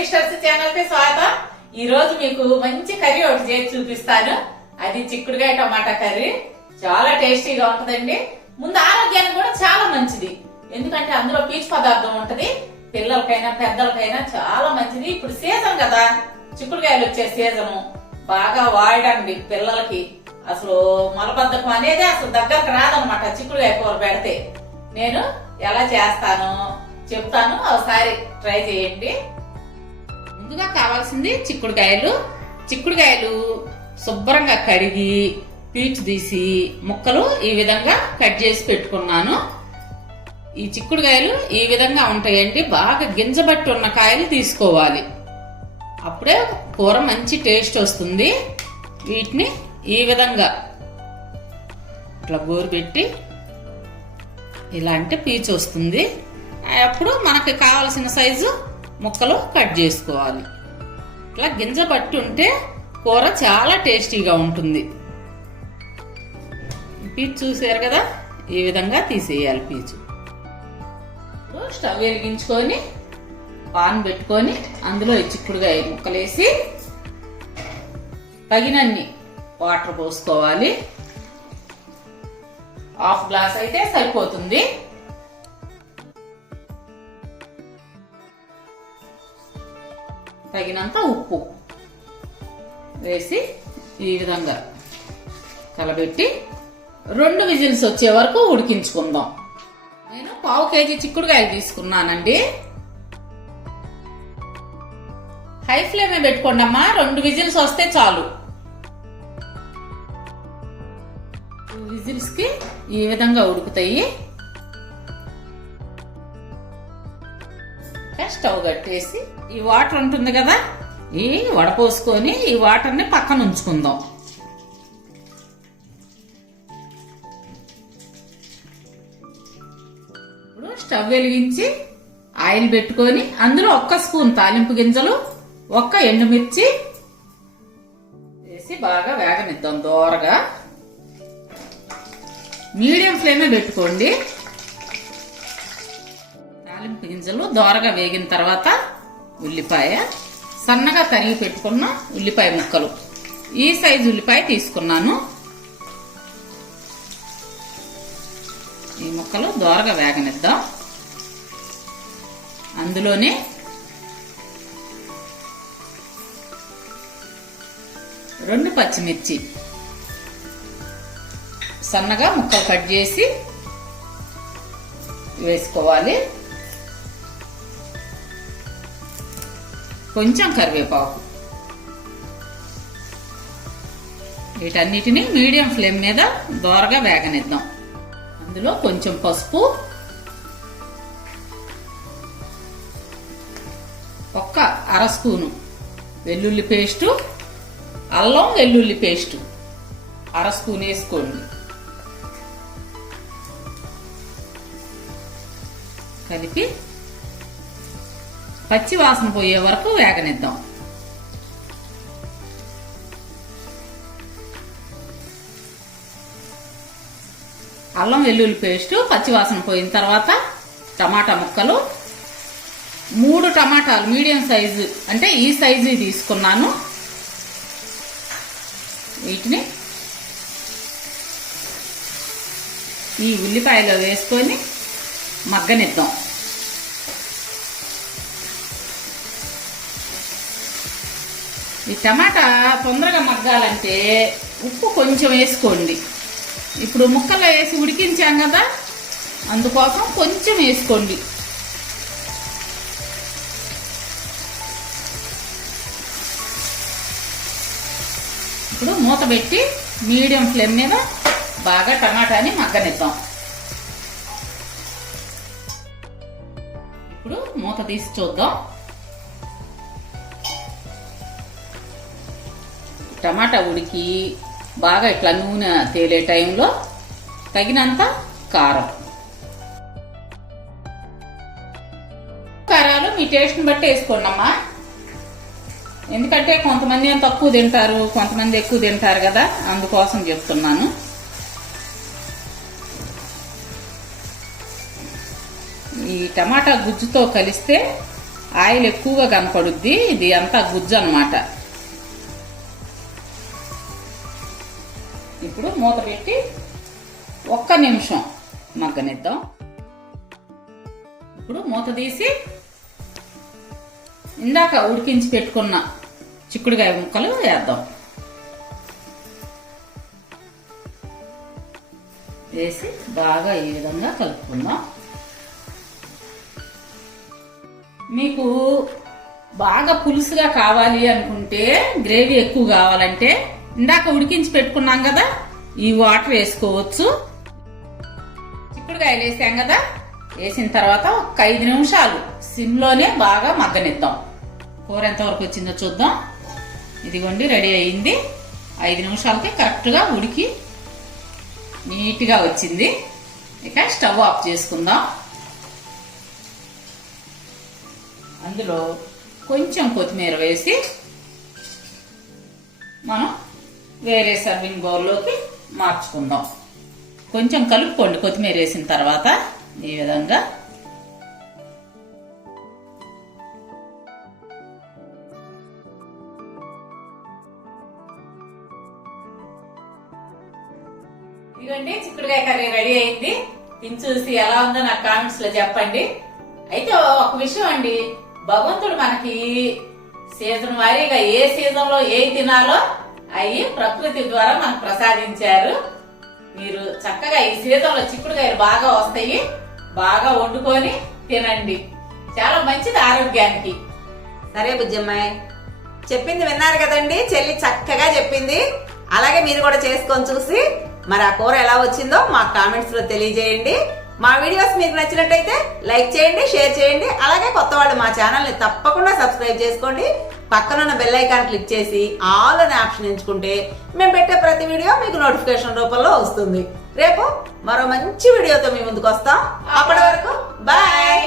Sisters ఛానల్కి స్వాగతం. ఈ రోజు మీకు మంచి కర్రీ ఒకటి చేసి చూపిస్తాను. అది చిక్కుడుగాయ టమాటా కర్రీ. చాలా టేస్టీగా ఉంటదండి. ముందు ఆరోగ్యానికి కూడా చాలా మంచిది. ఎందుకంటే అందులో పీచు పదార్థం ఉంటది. పిల్లలకైనా పెద్దలకైనా చాలా మంచిది. ఇప్పుడు సీజన్ కదా. చిక్కుడుకాయలు వచ్చే సీజను. బాగా వాడండి పిల్లలకి. అసలు మలబద్ధకం అనేది అసలు దగ్గరకు రాదనమాట చిక్కుడుకాయ కూర పెడితే. నేను ఎలా చేస్తాను చెప్తాను. ఒకసారి ట్రై చేయండి. ముందుగా కావాల్సింది చిక్కుడుకాయలు. చిక్కుడుకాయలు శుభ్రంగా కడిగి పీచు తీసి ముక్కలు ఈ విధంగా కట్ చేసి పెట్టుకున్నాను. ఈ చిక్కుడుకాయలు ఈ విధంగా ఉంటాయండి బాగా గింజబట్టి ఉన్న కాయలు తీసుకోవాలి. అప్పుడే కూర మంచి టేస్ట్ వస్తుంది. వీటిని ఈ విధంగా ఇట్లా గోరు పెట్టి ఇలా అంటే పీచు వస్తుంది. అప్పుడు మనకి కావలసిన సైజు ముక్కలు కట్ చేసుకోవాలి. ఇట్లా గింజ పట్టి ఉంటే కూర చాలా టేస్టీగా ఉంటుంది. పీచు చూసారు కదా? ఈ విధంగా తీసేయాలి పీచు. స్టవ్ వెలిగించుకొని పాన్ పెట్టుకొని అందులో చిక్కుడుగా ముక్కలేసి తగినన్ని వాటర్ పోసుకోవాలి. హాఫ్ గ్లాస్ అయితే సరిపోతుంది. తగినంత ఉప్పు వేసి ఈ విధంగా కలబెట్టి రెండు విజిల్స్ వచ్చే వరకు ఉడికించుకుందాం. నేను పావు కేజీ చిక్కుడుకాయలు తీసుకున్నానండి. హై ఫ్లేమే పెట్టుకోండి అమ్మా రెండు విజిల్స్ వస్తే చాలు. విజిల్స్కి ఈ విధంగా ఉడుకుతాయి. స్టవ్ కట్టేసి ఈ వాటర్ ఉంటుంది కదా ఈ వడపోసుకొని ఈ వాటర్ని పక్కన ఉంచుకుందాం. ఇప్పుడు స్టవ్ వెలిగించి ఆయిల్ పెట్టుకొని అందులో ఒక్క స్పూన్ తాలింపు గింజలు ఒక్క ఎండుమిర్చి వేసి బాగా వేగనిద్దాం దోరగా. మీడియం ఫ్లేమే పెట్టుకోండి. తాలింపు గింజలు దోరగా వేగిన తర్వాత ఉల్లిపాయ సన్నగా తరిగి పెట్టుకున్న ఉల్లిపాయ ముక్కలు. ఈ సైజు ఉల్లిపాయ తీసుకున్నాను. ఈ ముక్కలు దోరగా వేగనిద్దాం. అందులోనే రెండు పచ్చిమిర్చి సన్నగా ముక్కలు కట్ చేసి వేసుకోవాలి. కొంచెం కరివేపాకు. వీటన్నిటిని మీడియం ఫ్లేమ్ మీద దోరగా వేగనిద్దాం. అందులో కొంచెం పసుపు ఒక్క అర స్పూను వెల్లుల్లి పేస్టు అల్లం వెల్లుల్లి పేస్టు అర స్పూన్ వేసుకోండి. కలిపి పచ్చి వాసన పోయే వరకు వేగనిద్దాం. అల్లం వెల్లుల్లి పేస్ట్ పచ్చివాసన పోయిన తర్వాత టమాటా ముక్కలు. మూడు టమాటాలు మీడియం సైజు అంటే ఈ సైజు తీసుకున్నాను. వీటిని ఈ ఉల్లిపాయలో వేసుకొని మగ్గనిద్దాం. ఈ టమాటా తొందరగా మగ్గాలంటే ఉప్పు కొంచెం వేసుకోండి. ఇప్పుడు ముక్కలో వేసి ఉడికించాం కదా అందుకోసం కొంచెం వేసుకోండి. ఇప్పుడు మూత పెట్టి మీడియం ఫ్లేమ్ మీద బాగా టమాటాని మగ్గనిద్దాం. ఇప్పుడు మూత తీసి చూద్దాం. టమాటా ఉడికి బాగా ఇట్లా నూనె తేలే టైంలో తగినంత కారం. కారాలు మీ టేస్ట్ని బట్టి వేసుకోండి అమ్మా ఎందుకంటే కొంతమంది ఏం తక్కువ తింటారు కొంతమంది ఎక్కువ తింటారు కదా అందుకోసం చెప్తున్నాను. ఈ టమాటా గుజ్జుతో కలిస్తే ఆయిల్ ఎక్కువగా కనపడుద్ది ఇది అంతా గుజ్జు అనమాట ఇప్పుడు మూత పెట్టి ఒక్క నిమిషం మగ్గనిద్దాం. ఇప్పుడు మూత తీసి ఇందాక ఉడికించి పెట్టుకున్న చిక్కుడుకాయ ముక్కలు వేద్దాం. వేసి బాగా ఈ విధంగా కలుపుకుందాం. మీకు బాగా పులుసుగా కావాలి అనుకుంటే గ్రేవీ ఎక్కువ కావాలంటే ఇందాక ఉడికించి పెట్టుకున్నాం కదా ఈ వాటర్ వేసుకోవచ్చు. చిక్కుడుకాయలు వేసాం కదా వేసిన తర్వాత ఒక ఐదు నిమిషాలు సిమ్లోనే బాగా మగ్గనిద్దాం. కూర ఎంతవరకు వచ్చిందో చూద్దాం. ఇదిగోండి రెడీ అయింది. ఐదు నిమిషాలకి కరెక్ట్గా ఉడికి నీట్గా వచ్చింది. ఇక స్టవ్ ఆఫ్ చేసుకుందాం. అందులో కొంచెం కొత్తిమీర వేసి మనం వేరే సర్వింగ్ బౌల్లోకి మార్చుకుందాం. కొంచెం కలుపుకోండి కొత్తిమీర వేసిన తర్వాత ఈ విధంగా. ఇదిగోండి చిక్కుడుకాయ కర్రీ రెడీ అయింది. తిని చూసి ఎలా ఉందో నాకు కామెంట్స్లో చెప్పండి. అయితే ఒక విషయం అండి భగవంతుడు మనకి సీజన్ వారీగా ఏ సీజన్లో ఏ తినాలో అవి ప్రకృతి ద్వారా మనకు ప్రసాదించారు. మీరు చక్కగా ఈ సీజన్లో చిక్కుడుకాయలు బాగా వస్తాయి. బాగా వండుకొని తినండి. చాలా మంచిది ఆరోగ్యానికి. సరే బుజ్జమ్మాయి చెప్పింది విన్నారు కదండి. చెల్లి చక్కగా చెప్పింది. అలాగే మీరు కూడా చేసుకొని చూసి మరి ఆ కూర ఎలా వచ్చిందో మా కామెంట్స్లో తెలియజేయండి. మా వీడియోస్ మీకు నచ్చినట్టయితే లైక్ చేయండి షేర్ చేయండి. అలాగే కొత్త వాళ్ళు మా ఛానల్ని తప్పకుండా సబ్స్క్రైబ్ చేసుకోండి. పక్కనున్న బెల్ ఐకాన్ క్లిక్ చేసి ఆల్ అని ఆప్షన్ ఎంచుకుంటే మేము పెట్టే ప్రతి వీడియో మీకు నోటిఫికేషన్ రూపంలో వస్తుంది. రేపు మరో మంచి వీడియోతో మీ ముందుకు వస్తాం. అప్పటి వరకు బాయ్